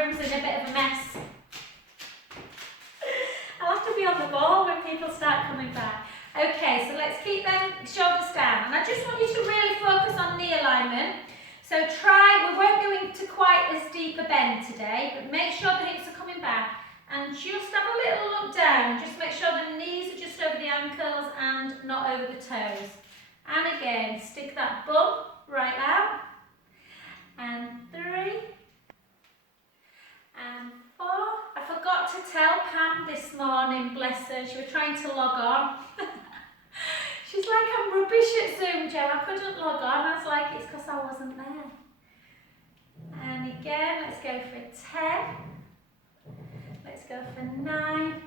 room's in a bit of a mess. I'll have to be on the ball when people start coming back. Okay, so let's keep them shoulders down. And I just want you to really focus on knee alignment. So we won't go into quite as deep a bend today, but make sure the hips are coming back and just have a little look down. Just make sure the knees are just over the ankles and not over the toes. And again, stick that bum right out. And 3. And 4. I forgot to tell Pam this morning, bless her, she was trying to log on. She's like, I'm rubbish at Zoom, Jo, I couldn't log on. I was like, it's because I wasn't there. And again, let's go for 10. Let's go for 9.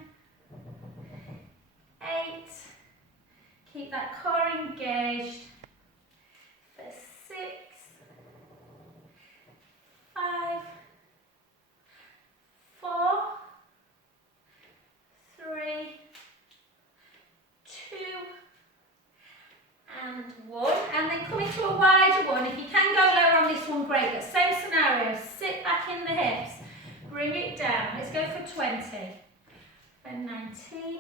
8. Keep that core engaged. For 6. 5. 4. 3. 2. And 1, and then come into a wider one. If you can go lower on this one, great, but same scenario, sit back in the hips, bring it down. Let's go for 20, and 19,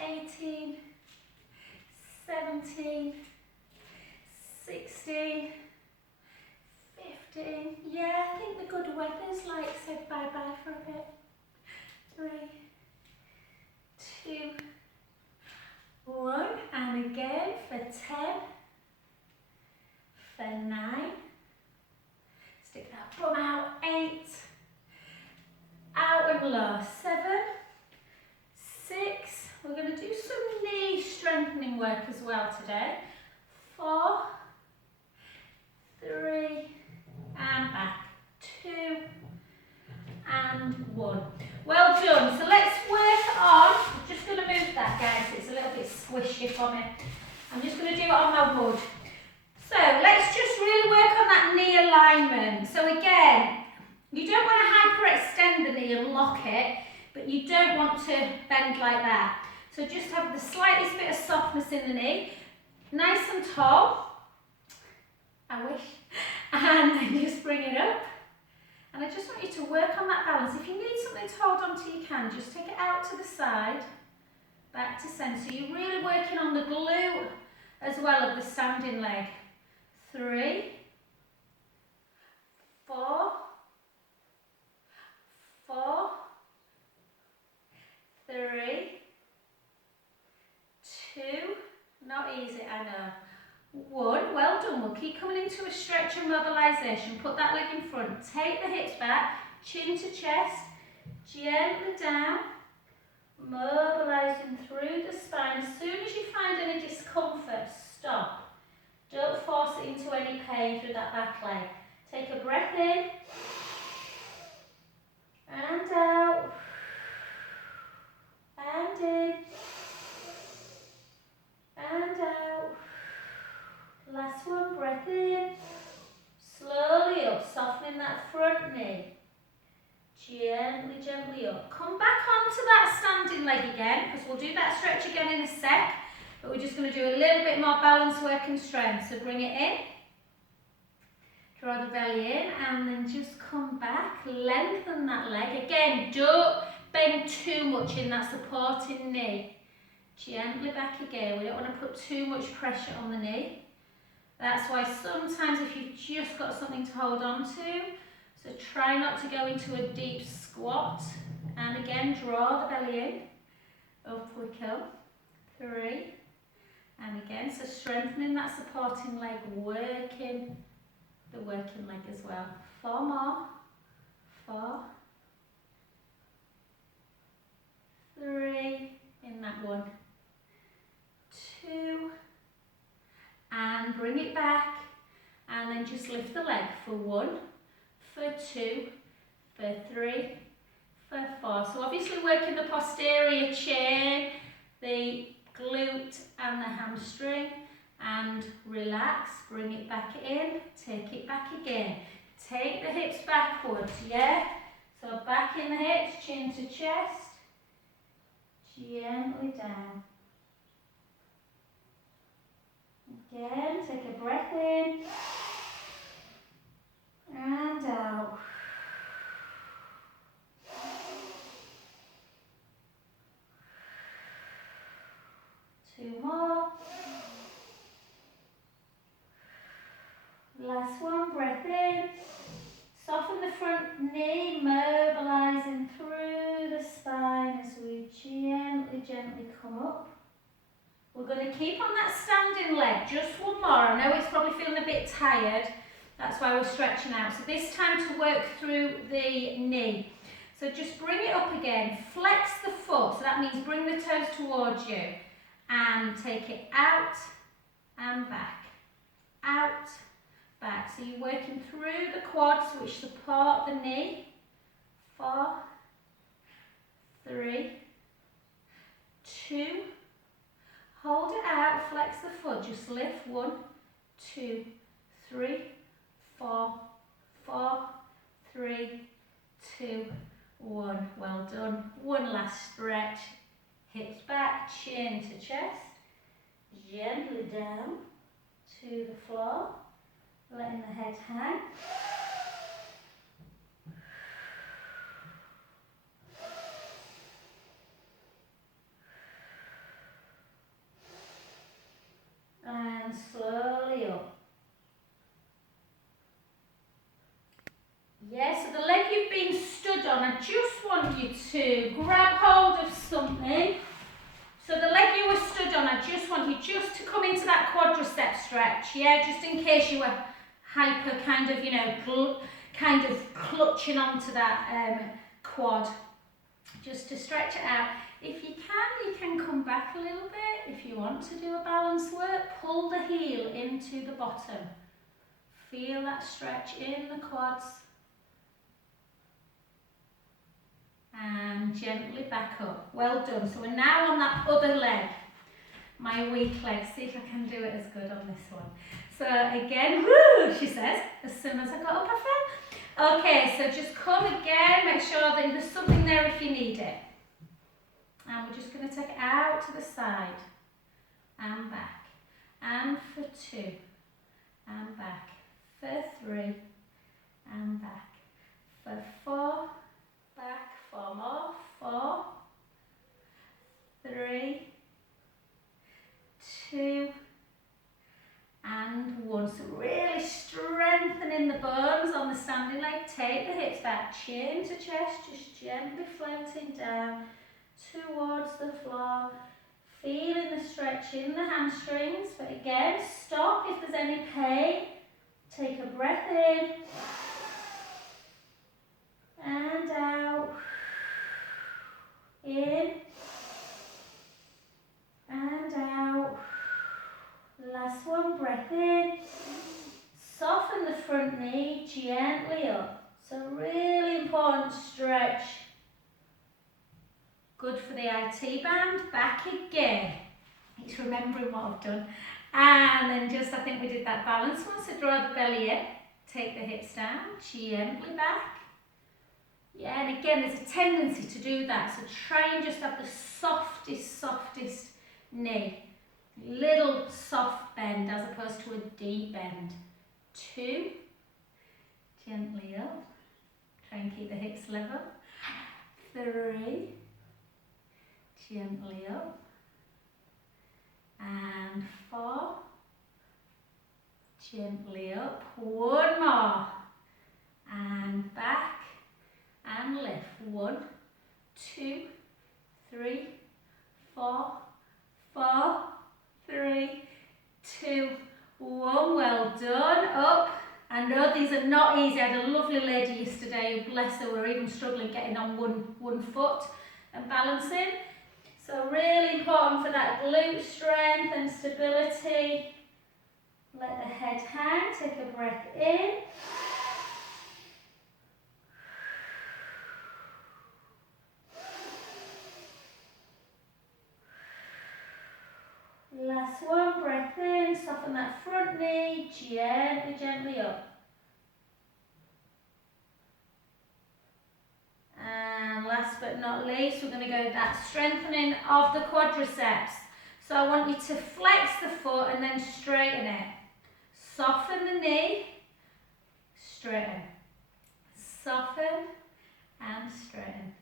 18, 17, 16, 15, yeah, I think the good weather's like said bye-bye for a bit. 3, 2, 1, and again for 10, for 9, stick that bum out, 8, out and low, 7, 6, we're going to do some knee strengthening work as well today, 4, 3, and back, 2, and 1. Well done. So let's work on, I'm just going to move that, guys, it's a little bit squishy for me. I'm just going to do it on my wood. So let's just really work on that knee alignment. So again, you don't want to hyperextend the knee and lock it, but you don't want to bend like that. So just have the slightest bit of softness in the knee, nice and tall, I wish, and then just bring it up. And I just want you to work on that balance. If you need something to hold on to, you can. Just take it out to the side, back to centre. You're really working on the glute as well of the standing leg. 3, 4, 4, 3, 2, not easy, I know. 1, well done. We'll keep coming into a stretch and mobilisation. Put that leg in front. Take the hips back, chin to chest, gently down, mobilising through the spine. As soon as you find any discomfort, stop. Don't force it into any pain through that back leg. Take a breath in and out, and in, and out. Last one, breath in, slowly up, softening that front knee, gently, gently up. Come back onto that standing leg again, because we'll do that stretch again in a sec, but we're just going to do a little bit more balance work and strength. So bring it in, draw the belly in, and then just come back, lengthen that leg. Again, don't bend too much in that supporting knee. Gently back again, we don't want to put too much pressure on the knee. That's why sometimes if you've just got something to hold on to, so try not to go into a deep squat. And again, draw the belly in, up we come, 3, and again, so strengthening that supporting leg, working the working leg as well. 4 more, 4, 3, in that 1, 2, and bring it back, and then just lift the leg for 1, for 2, for 3, for 4. So obviously working the posterior chain, the glute and the hamstring, and relax, bring it back in, take it back again. Take the hips backwards, yeah? So back in the hips, chin to chest, gently down. Again, take a breath in and out. 2 more. Last one, breath in. Soften the front knee, mobilising through the spine as we gently come up. We're going to keep on that standing leg, just one more. I know it's probably feeling a bit tired, that's why we're stretching out. So this time to work through the knee. So just bring it up again, flex the foot, so that means bring the toes towards you, and take it out and back, out, back. So you're working through the quads which support the knee. 4, 3, 2, hold it out, flex the foot, just lift. 1, 2, 3, 4, 4, 3, 2, 1. Well done. One last stretch. Hips back, chin to chest. Gently down to the floor, letting the head hang. And slowly up. Yeah, so the leg you've been stood on, I just want you to grab hold of something. So the leg you were stood on, I just want you just to come into that quadricep stretch, yeah, just in case you were hyper kind of, you know, kind of clutching onto that quad, just to stretch it out. If you can come back a little bit. If you want to do a balance work, pull the heel into the bottom. Feel that stretch in the quads. And gently back up. Well done. So we're now on that other leg, my weak leg. See if I can do it as good on this one. So again, woo, she says, as soon as I got up I fell. Okay, so just come again, make sure that there's something there if you need it. And we're just going to take it out to the side and back. And for 2 and back. For 3 and back. For 4, back. 4 more. 4, 3, 2, and 1. So really strengthening the bones on the standing leg. Take the hips back, chin to chest, just gently floating down towards the floor. Feeling the stretch in the hamstrings, but again, stop if there's any pain. Take a breath in and out. In and out. Last one, breath in. Soften the front knee gently up. So really important stretch. Good for the IT band. Back again. It's remembering what I've done. And then just, I think we did that balance one. So draw the belly in. Take the hips down. Gently back. Yeah, and again, there's a tendency to do that. So try and just have the softest knee. Little soft bend as opposed to a deep bend. 2. Gently up. Try and keep the hips level. 3. Gently up. And 4. Gently up. 1 more. And back. And lift. 1, 2, 3, 4, 4, 3, 2, 1. Well done. Up. I know these are not easy. I had a lovely lady yesterday who, bless her, were even struggling getting on one foot and balancing. So really important for that glute strength and stability. Let the head hang. Take a breath in. Last one, breath in, soften that front knee, gently up. And last but not least, we're going to go with that strengthening of the quadriceps. So I want you to flex the foot and then straighten it. Soften the knee, straighten. Soften and straighten.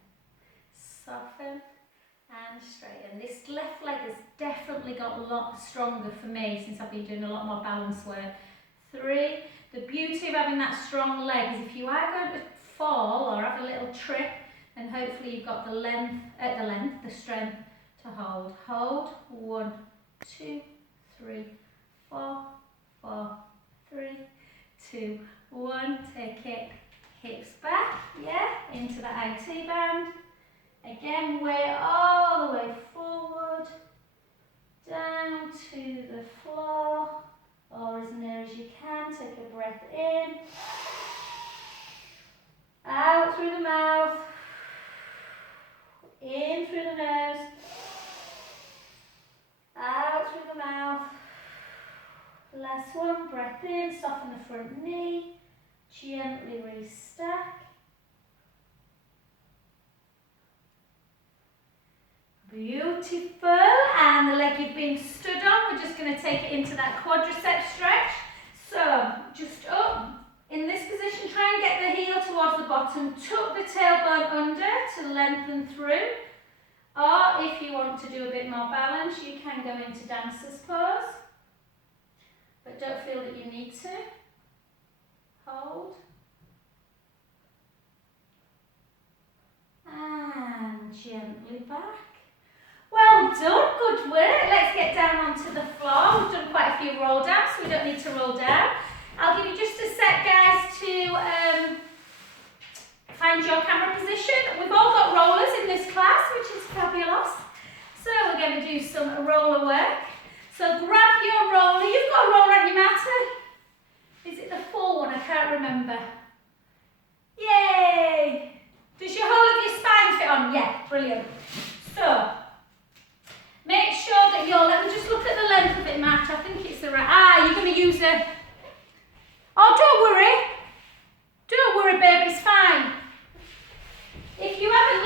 Soften and straighten. This left leg is definitely definitely got a lot stronger for me since I've been doing a lot more balance work. 3. The beauty of having that strong leg is if you are going to fall or have a little trip, then hopefully you've got the strength to hold. Hold. 1, 2, 3, 4, 4, 3, 2, 1. Take it. Hips back. Yeah. Into the IT band. Again, weight all the way forward. Down to the floor. Or as near as you can. Take a breath in. Out through the mouth. In through the nose. Out through the mouth. Last one. Breath in. Soften the front knee. Gently restack. Beautiful. And the leg you've been stood on, we're just going to take it into that quadricep stretch. So, just up. In this position, try and get the heel towards the bottom. Tuck the tailbone under to lengthen through. Or if you want to do a bit more balance, you can go into dancer's pose. But don't feel that you need to. Hold. And gently back. Well done, good work. Let's get down onto the floor. We've done quite a few roll downs, so we don't need to roll down. I'll give you just a sec, guys, to find your camera position. We've all got rollers in this class, which is fabulous. So we're going to do some roller work. So grab your roller. You've got a roller on your mat. Is it the full one? I can't remember. Yay! Does your whole of your spine fit on? Yeah, brilliant. So, make sure that let me just look at the length of it, Matt. I think it's the right, you're going to use a, oh, don't worry, baby, it's fine. If you haven't,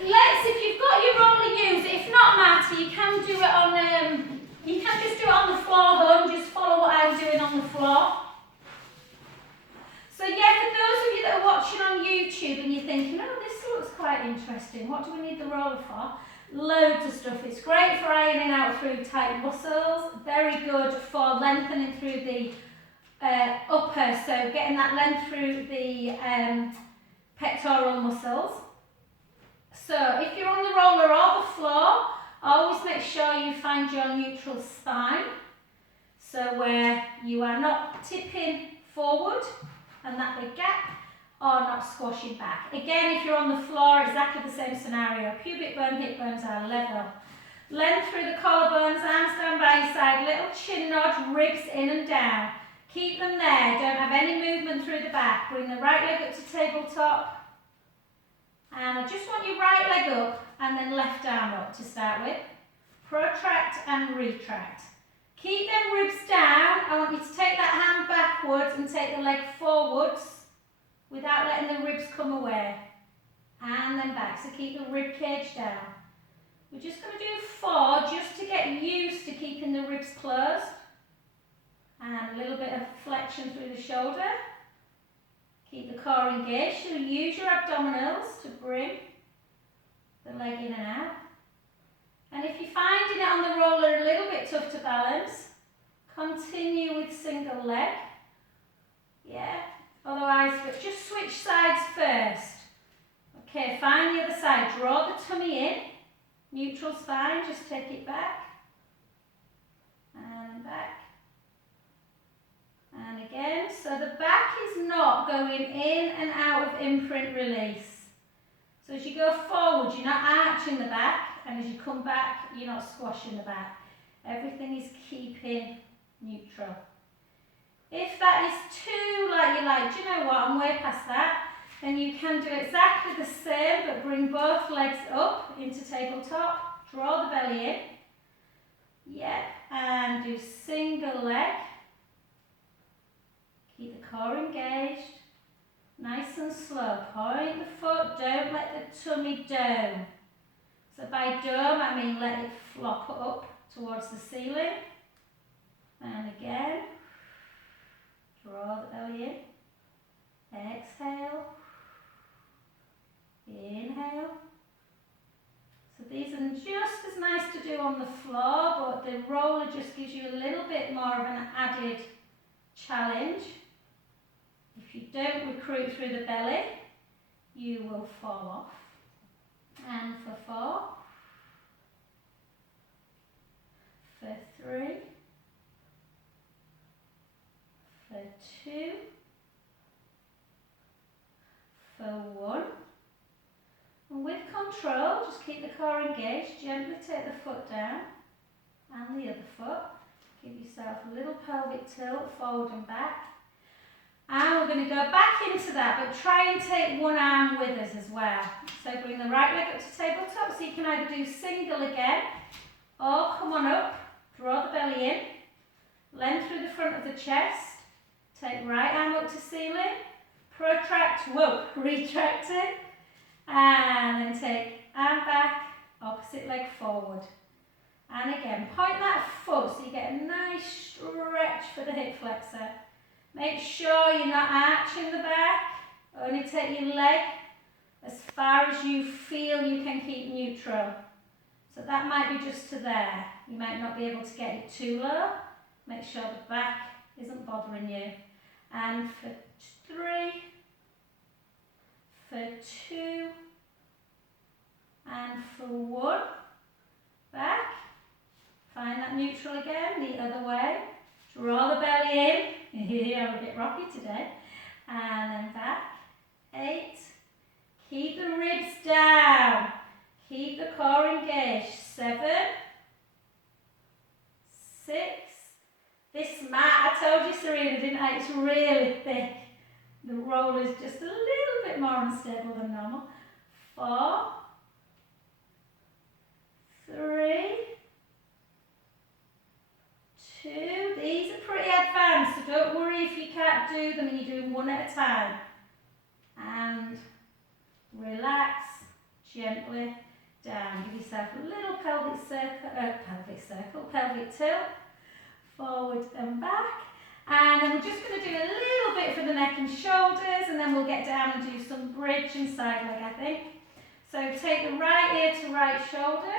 if you've got your roller, use it. If not, Matt, you can do it on, you can just do it on the floor, hon. Just follow what I'm doing on the floor. So yeah, for those of you that are watching on YouTube and you're thinking, oh, this looks quite interesting, what do we need the roller for? Loads of stuff. It's great for ironing out through tight muscles, very good for lengthening through the upper, so getting that length through the pectoral muscles. So if you're on the roller or the floor, always make sure you find your neutral spine, so where you are not tipping forward and that big gap, or not squashing back. Again, if you're on the floor, exactly the same scenario. Pubic bone, hip bones are level. Length through the collarbones, arms down by your side, little chin nod, ribs in and down. Keep them there, don't have any movement through the back. Bring the right leg up to tabletop. And I just want your right leg up and then left arm up to start with. Protract and retract. Keep them ribs down. I want you to take that hand backwards and take the leg forwards without letting the ribs come away. And then back, so keep the rib cage down. We're just going to do 4 just to get used to keeping the ribs closed. And a little bit of flexion through the shoulder. Keep the core engaged. So use your abdominals to bring the leg in and out. And if you're finding it on the roller a little bit tough to balance, continue with single leg. Yeah. Otherwise, but just switch sides first. Okay, find the other side. Draw the tummy in. Neutral spine, just take it back. And back. And again. So the back is not going in and out of imprint release. So as you go forward, you're not arching the back. And as you come back, you're not squashing the back. Everything is keeping neutral. If that is too do you know what, I'm way past that, then you can do exactly the same, but bring both legs up into tabletop, draw the belly in, yep, and do single leg, keep the core engaged, nice and slow, point the foot, don't let the tummy dome. So by dome, I mean let it flop up towards the ceiling, and again, draw the belly in, exhale, inhale. So these are just as nice to do on the floor, but the roller just gives you a little bit more of an added challenge. If you don't recruit through the belly, you will fall off. And for 4, for 3, for 2, for 1. And with control, just keep the core engaged, gently take the foot down and the other foot. Give yourself a little pelvic tilt forward and back. And we're going to go back into that, but try and take one arm with us as well. So bring the right leg up to tabletop, so you can either do single again, or come on up, draw the belly in, length through the front of the chest, take right arm up to ceiling, protract, retract it, and then take arm back, opposite leg forward. And again, point that foot so you get a nice stretch for the hip flexor. Make sure you're not arching the back, only take your leg as far as you feel you can keep neutral. So that might be just to there. You might not be able to get it too low. Make sure the back isn't bothering you. And for 3, for 2, and for 1, back. Find that neutral again, the other way. Draw the belly in. Yeah, I'm a bit rocky today. And then back. 8. Keep the ribs down. Keep the core engaged. 7. 6. This mat, I told you, Serena, didn't I? It's really thick. The roll is just a little bit more unstable than normal. 4. 3. 2. These are pretty advanced, so don't worry if you can't do them and you're doing one at a time. And relax gently down. Give yourself a little pelvic tilt, forward and back. And then we're just going to do a little bit for the neck and shoulders, and then we'll get down and do some bridge and side leg, I think. So take the right ear to right shoulder.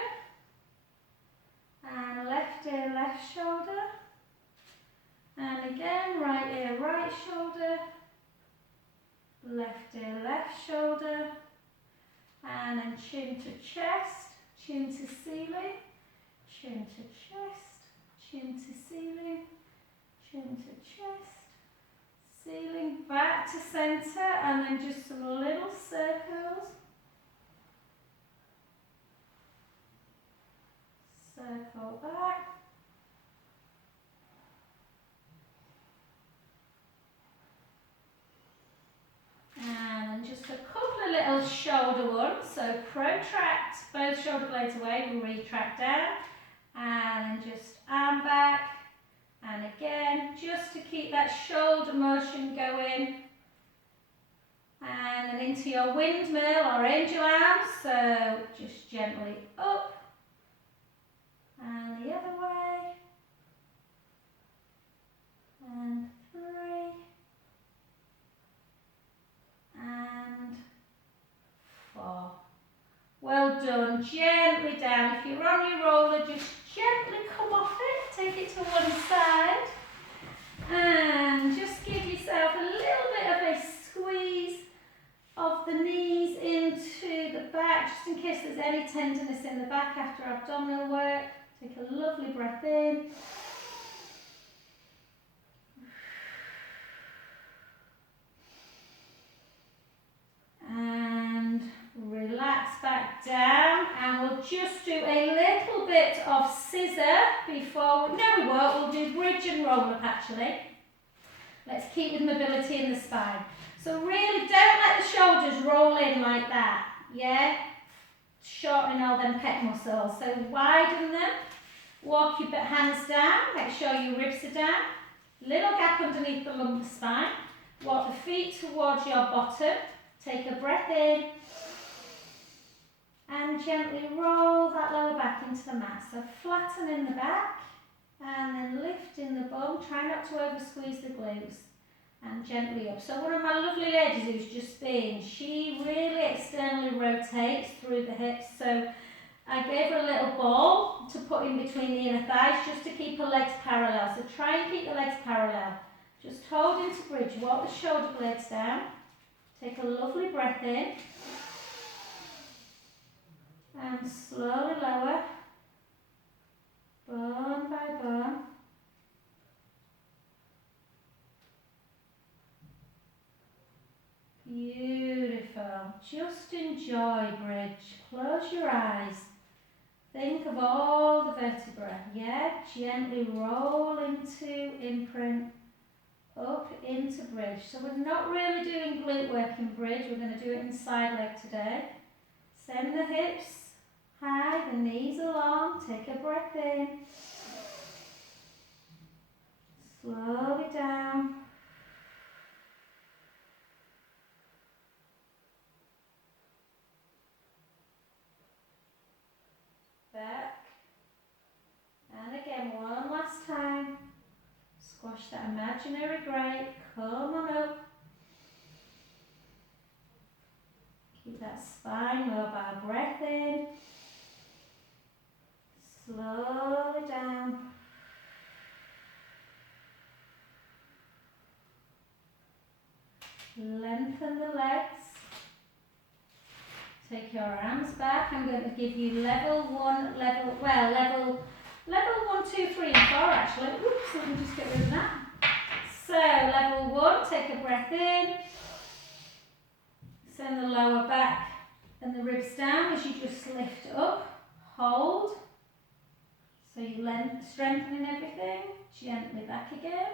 And left ear, left shoulder. And again, right ear, right shoulder. Left ear, left shoulder. And then chin to chest, chin to ceiling, chin to chest, chin to ceiling, chin to chest, ceiling, back to center, and then just some little circles. Circle back. And just a couple of little shoulder ones. So protract both shoulder blades away, we'll retract down. And just arm back. And again, just to keep that shoulder motion going. And then into your windmill or angel arms. So just gently up. And the other way. And 3. And 4. Well done. Gently down. If you're on your roller, just gently come off it. Take it to one side. And just give yourself a little bit of a squeeze of the knees into the back, just in case there's any tenderness in the back after abdominal work. Take a lovely breath in. And relax back down. And we'll just do a little bit of scissor before, no we won't, we'll do bridge and roll up actually. Let's keep with mobility in the spine. So really don't let the shoulders roll in like that, yeah? Shortening all them pec muscles. So widen them. Walk your hands down, make sure your ribs are down. Little gap underneath the lumbar spine. Walk the feet towards your bottom. Take a breath in. And gently roll that lower back into the mat. So flatten in the back. And then lift in the bum. Try not to over squeeze the glutes. And gently up. So one of my lovely ladies who's just been, she really externally rotates through the hips. So I gave her a little ball to put in between the inner thighs just to keep her legs parallel. So try and keep the legs parallel. Just hold into bridge, walk the shoulder blades down. Take a lovely breath in. And slowly lower, bone by bone. Beautiful. Just enjoy bridge. Close your eyes. Think of all the vertebrae. Yeah, gently roll into imprint, up into bridge. So we're not really doing glute work in bridge. We're going to do it in side leg today. Send the hips high, the knees are long. Take a breath in. Slowly down. Back. And again, one last time. Squash that imaginary grate. Come on up. Keep that spine mobile. Breath in. Slowly down. Lengthen the legs. Take your arms back. I'm going to give you level 1, level 1, 2, 3 and 4 actually. Oops, let me just get rid of that. So level 1, take a breath in. Send the lower back and the ribs down as you just lift up. Hold. So you strengthening everything. Gently back again.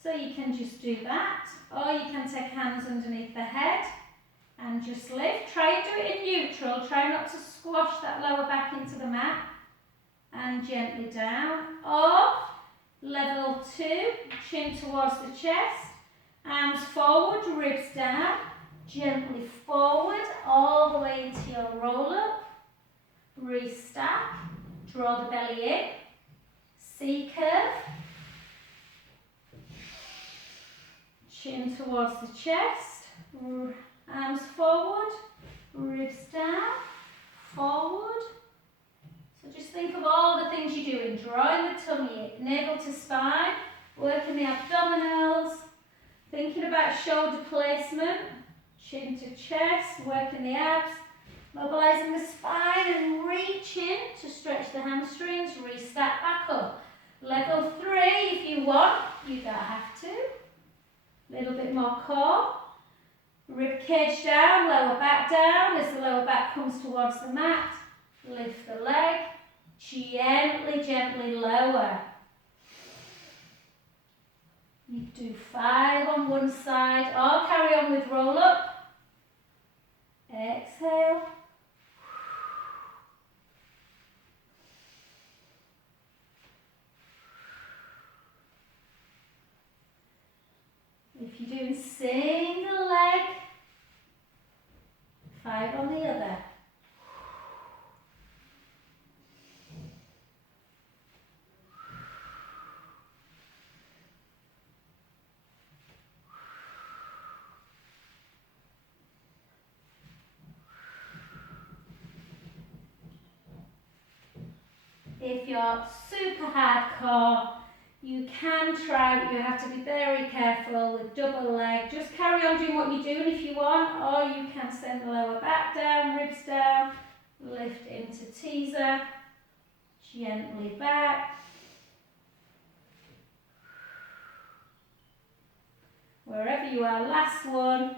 So you can just do that, or you can take hands underneath the head and just lift. Try and do it in neutral. Try not to squash that lower back into the mat. And gently down. Or level 2, chin towards the chest. Arms forward, ribs down. Gently forward, all the way into your roll up. Restack. Draw the belly in. C curve. Chin towards the chest, arms forward, ribs down, forward. So just think of all the things you're doing. Drawing the tummy in, navel to spine, working the abdominals, thinking about shoulder placement, chin to chest, working the abs, mobilising the spine and reaching to stretch the hamstrings, restack back up. Level 3 if you want, you don't have to. Little bit more core. Rib cage down, lower back down. As the lower back comes towards the mat, lift the leg. Gently, gently lower. You do 5 on one side, or carry on with roll up. Exhale. If you're doing single leg, 5 on the other. If you're super hardcore, you can try, but you have to be very careful with double leg. Just carry on doing what you're doing if you want, or you can send the lower back down, ribs down, lift into teaser, gently back. Wherever you are, last one.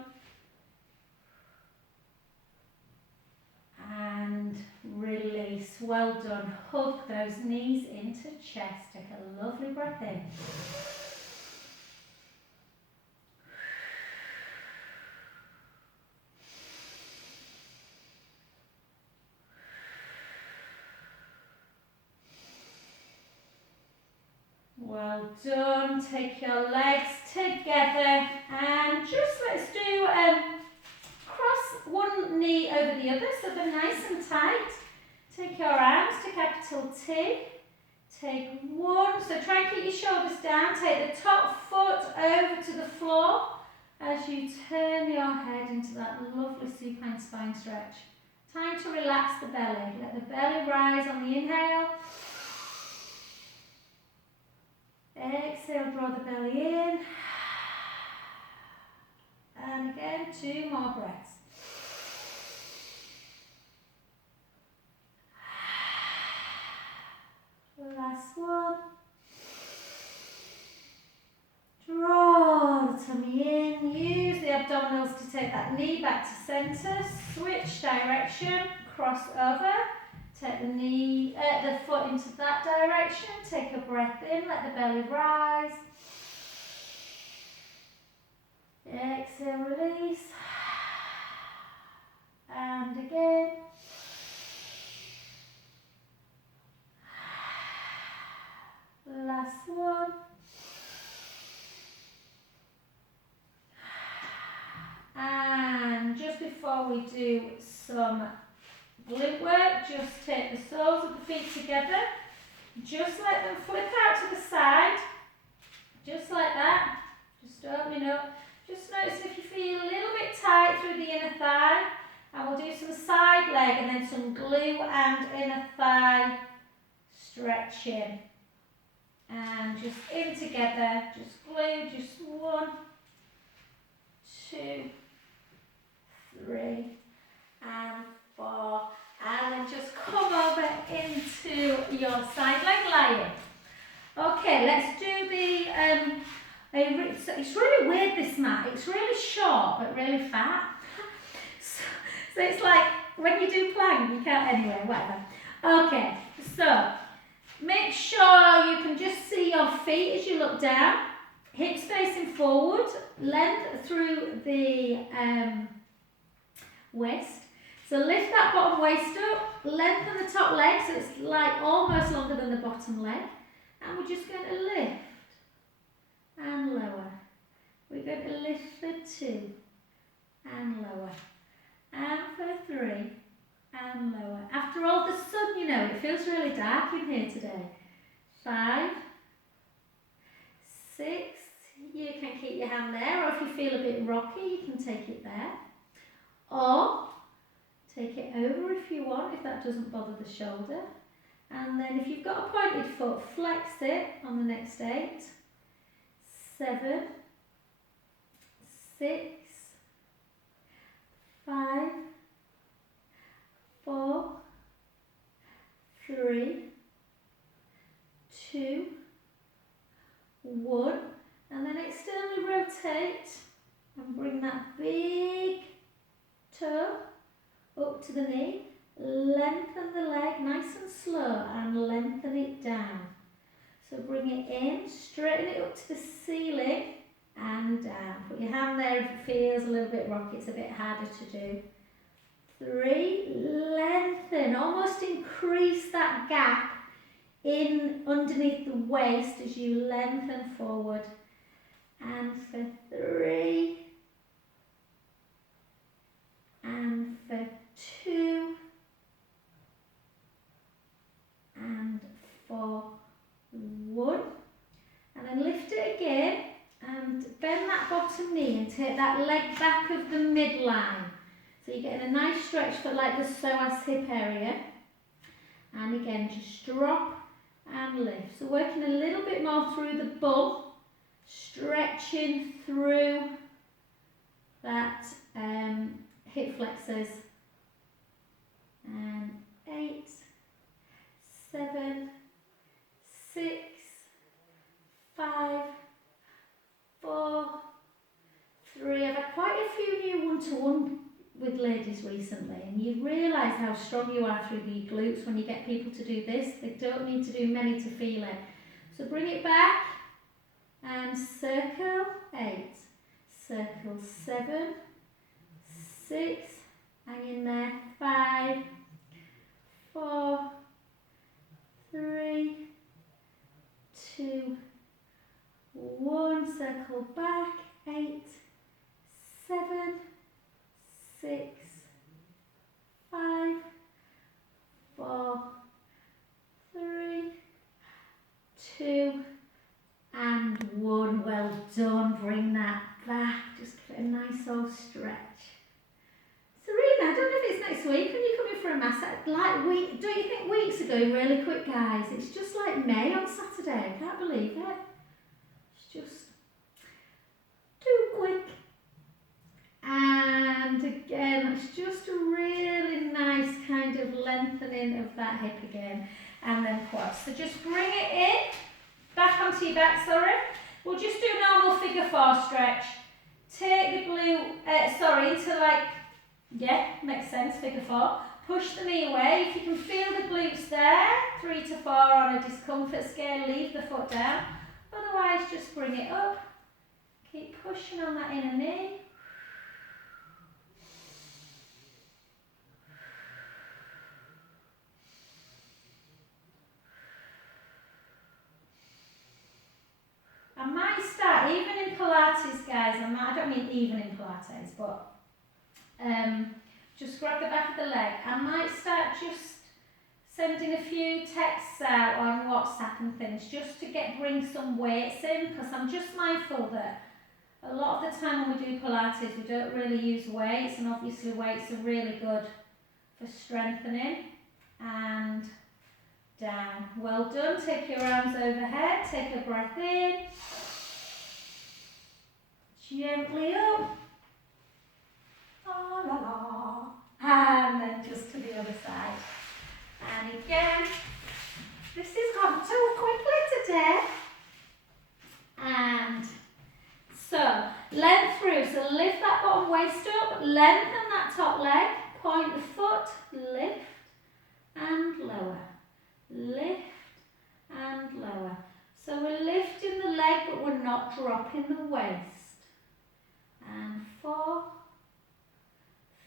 And release. Well done. Hug those knees into chest. Take a lovely breath in. Well done. Take your legs together and just let's do cross one knee over the other so they're nice and tight. Take your arms to capital T. Take one, so try and keep your shoulders down. Take the top foot over to the floor as you turn your head into that lovely supine spine stretch. Time to relax the belly. Let the belly rise on the inhale. Exhale, draw the belly in. And again, 2 more breaths. Last one. Draw the tummy in. Use the abdominals to take that knee back to centre. Switch direction. Cross over. Take the foot into that direction. Take a breath in. Let the belly rise. Exhale, release. And again. Last one. And just before we do some glute work, just take the soles of the feet together. Just let them flip out to the side. Just like that. Just opening up. Just notice if you feel a little bit tight through the inner thigh. And we'll do some side leg and then some glute and inner thigh stretching. And just in together. Just glute. Just 1, 2, 3, and 4. And then just come over into your side leg lying. Okay, let's do the, it's really weird, this mat. It's really short, but really fat. So it's like, when you do plank, you can't, anyway, whatever. Okay, so, make sure you can just see your feet as you look down. Hips facing forward, length through the waist. So lift that bottom waist up, lengthen the top leg so it's like almost longer than the bottom leg. And we're just going to lift and lower. We're going to lift for 2 and lower. And for 3 and lower. After all the sun, you know, it feels really dark in here today. 5, 6, you can keep your hand there, or if you feel a bit rocky, you can take it there. Or take it over if you want, if that doesn't bother the shoulder. And then if you've got a pointed foot, flex it on the next 8. 7, 6, 5, 4, 3, 2, 1. And then externally rotate and bring that big toe up to the knee. Lengthen the leg nice and slow and lengthen it down. So bring it in, straighten it up to the ceiling and down. Put your hand there if it feels a little bit rocky, it's a bit harder to do. 3, lengthen, almost increase that gap in underneath the waist as you lengthen forward. And for 3, and for 2, and for 1. And then lift it again and bend that bottom knee and take that leg back of the midline. So you're getting a nice stretch for like the psoas hip area. And again, just drop and lift. So working a little bit more through the bum, stretching through that hip flexors. And 8, 7, 6, 5, 4, 3. I've had quite a few new one-to-one with ladies recently, and you realise how strong you are through the glutes when you get people to do this. They don't need to do many to feel it. So bring it back and circle 8, circle 7, 6, hang in there, 5, 4, 3, 2, 1, circle back, 8, 7, 6, 5, 4, 3, 2, and 1. Well done, bring that back, just give it a nice old stretch. Serena, I don't know if it's next week when you're coming a massage. Like don't you think weeks are going really quick, guys? It's just like May on Saturday. I can't believe it. It's just too quick. And again, it's just a really nice kind of lengthening of that hip again. And then quads. So just bring it in, back onto your back, sorry. We'll just do a normal figure 4 stretch. Take the glute, into like, yeah, makes sense, figure 4. Push the knee away. If you can feel the glutes there, 3 to 4 on a discomfort scale, leave the foot down. Otherwise, just bring it up. Keep pushing on that inner knee. I might start, even in Pilates, guys, I don't mean even in Pilates, but just grab the back of the leg. I might start just sending a few texts out on WhatsApp and things, just to bring some weights in, because I'm just mindful that a lot of the time when we do Pilates, we don't really use weights, and obviously weights are really good for strengthening. And down. Well done. Take your arms overhead. Take a breath in. Gently up. La, la, la. And then just to the other side. And again, this has gone too quickly today. And so, length through. So lift that bottom waist up. Lengthen that top leg. Point the foot. Lift and lower. Lift and lower. So we're lifting the leg, but we're not dropping the waist. And 4,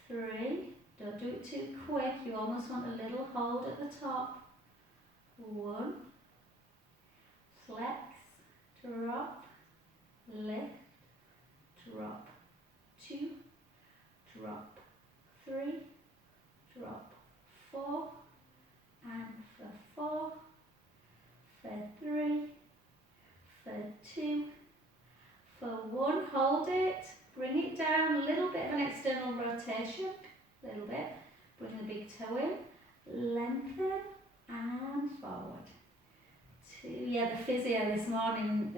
3, don't do it too quick, you almost want a little hold at the top. 1, flex, drop, lift, drop, 2, drop, 3, drop, 4, and for 4, for 3, for 2, for 1, hold it, bring it down, a little bit of an external rotation, a little bit, bring the big toe in, lengthen and forward. 2, yeah, the physio this morning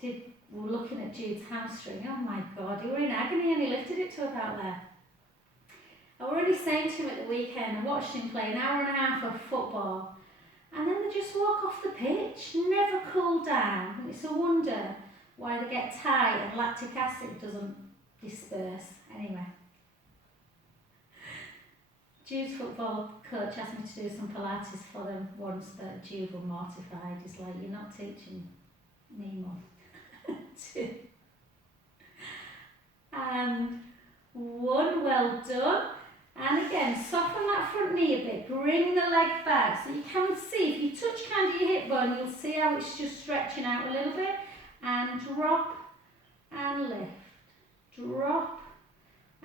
we were looking at Jude's hamstring, oh my God, he were in agony and he lifted it to about there. I was already saying to him at the weekend, I watched him play an hour and a half of football, and then they just walk off the pitch, never cool down, and it's a wonder why they get tight and lactic acid doesn't disperse. Anyway, Jude's football coach asked me to do some Pilates for them once, but Jude was mortified. He's like, you're not teaching me, Mum. 2. And 1, well done. And again, soften that front knee a bit, bring the leg back. So you can see, if you touch kind of your hip bone, you'll see how it's just stretching out a little bit. And drop and lift. Drop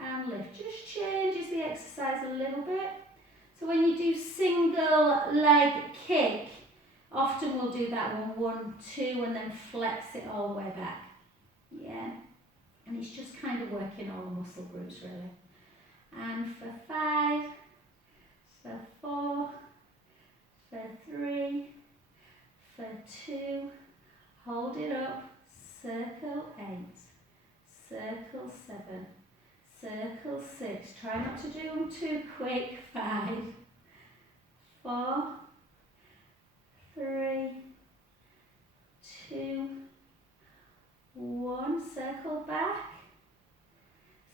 and lift. Just changes the exercise a little bit. So when you do single leg kick, often we'll do that 1, 2, and then flex it all the way back. Yeah. And it's just kind of working all the muscle groups really. And for 5, for 4, for 3, for 2, hold it up, circle 8, circle 7, circle 6, try not to do them too quick, 5, 4, 3, 2, 1, circle back.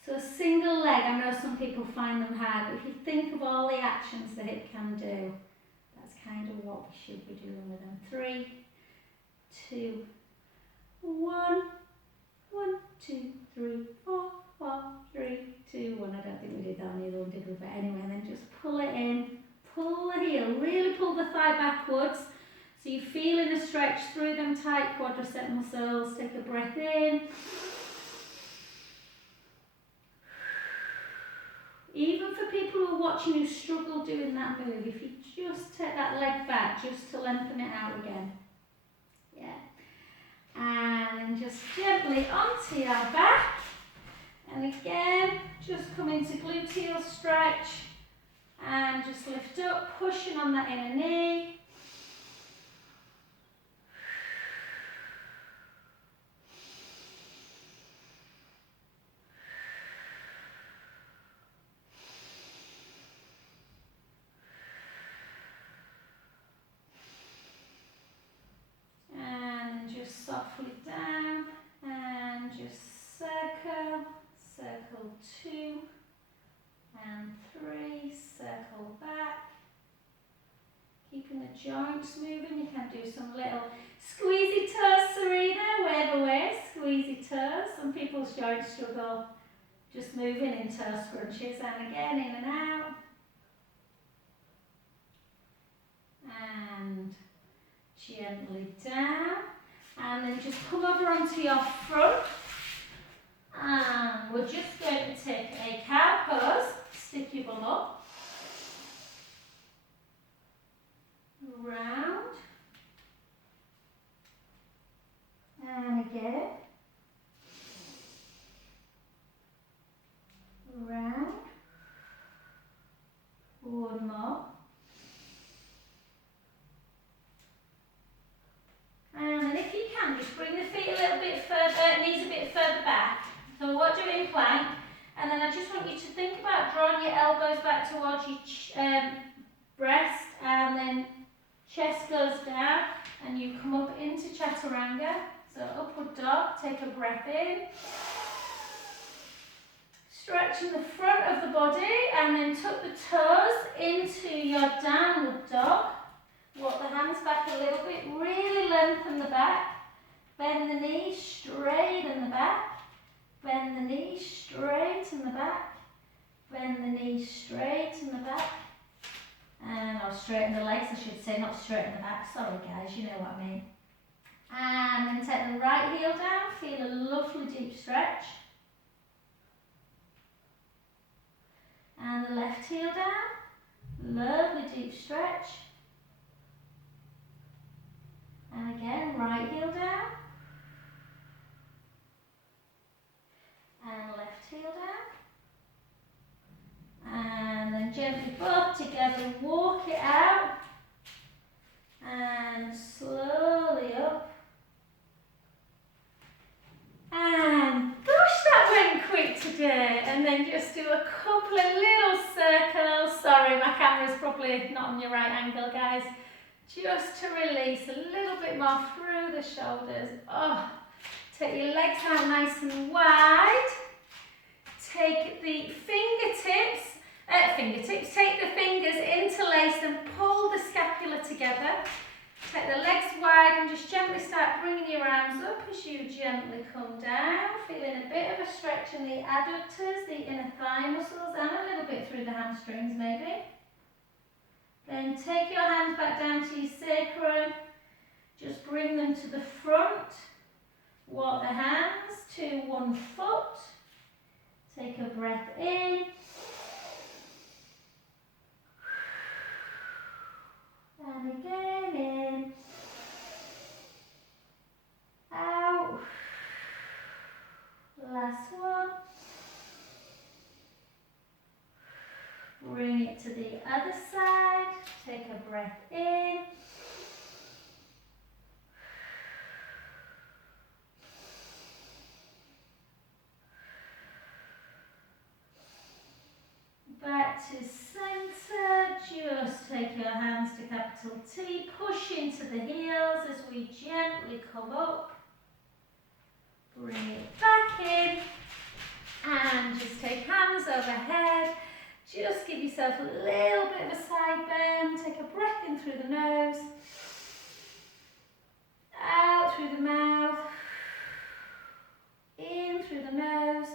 So a single leg, I know some people find them hard, but if you think of all the actions the hip can do, that's kind of what we should be doing with them. 3, 2, 1, 1, 2, 3, 4, 4, 3, 2, 1. I don't think we did that on the other one, did we? But anyway, then just pull it in, pull the heel, really pull the thigh backwards. So you're feeling a stretch through them tight quadricep muscles. Take a breath in. Even for people who are watching who struggle doing that move, if you just take that leg back just to lengthen it out again. Yeah. And then just gently onto your back. And again, just come into gluteal stretch And just lift up, pushing on that inner knee. And just softly down, and just circle, circle 2 and 3, circle back. Keeping the joints moving. You can do some little squeezy toes, Serena, wherever way, squeezy toes. Some people's joints struggle just moving in toe scrunches, and again in and out. And gently down. And then just come over onto your front. And we're just going to take a cow pose. Stick your bum up. Round. And again. Round. One more. And then if you can, just bring the feet a little bit further, knees a bit further back. So what do in plank? And then I just want you to think about drawing your elbows back towards your breast, and then chest goes down, and you come up into chaturanga. So upward dog, take a breath in. Stretching the front of the body, and then tuck the toes into your downward dog. Walk the hands back a little bit, really lengthen the back. Bend the knees, straighten the back. Bend the knees, straighten the back. Bend the knees, straighten the back. And I'll straighten the legs, I should say, not straighten the back. Sorry guys, you know what I mean. And then take the right heel down, feel a lovely deep stretch. And the left heel down, lovely deep stretch. And again, right heel down. And left heel down. And then gently both together, walk it out. And slowly up. And gosh, that went quick today. And then just do a couple of little circles. Sorry, my camera's probably not on your right angle, guys. Just to release a little bit more through the shoulders. Oh, take your legs out nice and wide. Take the fingertips, take the fingers, interlace them, pull the scapula together. Take the legs wide and just gently start bringing your arms up as you gently come down. Feeling a bit of a stretch in the adductors, the inner thigh muscles, and a little bit through the hamstrings maybe. Then take your hands back down to your sacrum. Just bring them to the front. Walk the hands to one foot. Take a breath in. And again in. Out. Last one. Bring it to the other side. Take a breath in. Back to center. Just take your hands to capital T. Push into the heels as we gently come up. Bring it back in. And just take hands overhead. Just give yourself a little bit of a side bend. Take a breath in through the nose. Out through the mouth. In through the nose.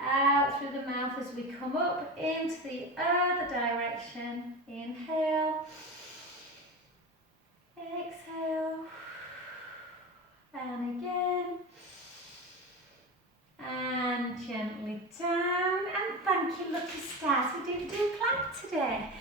Out through the mouth as we come up into the other direction. Inhale. Exhale. And again. And gently down. And thank you, lucky stars. We didn't do plank today.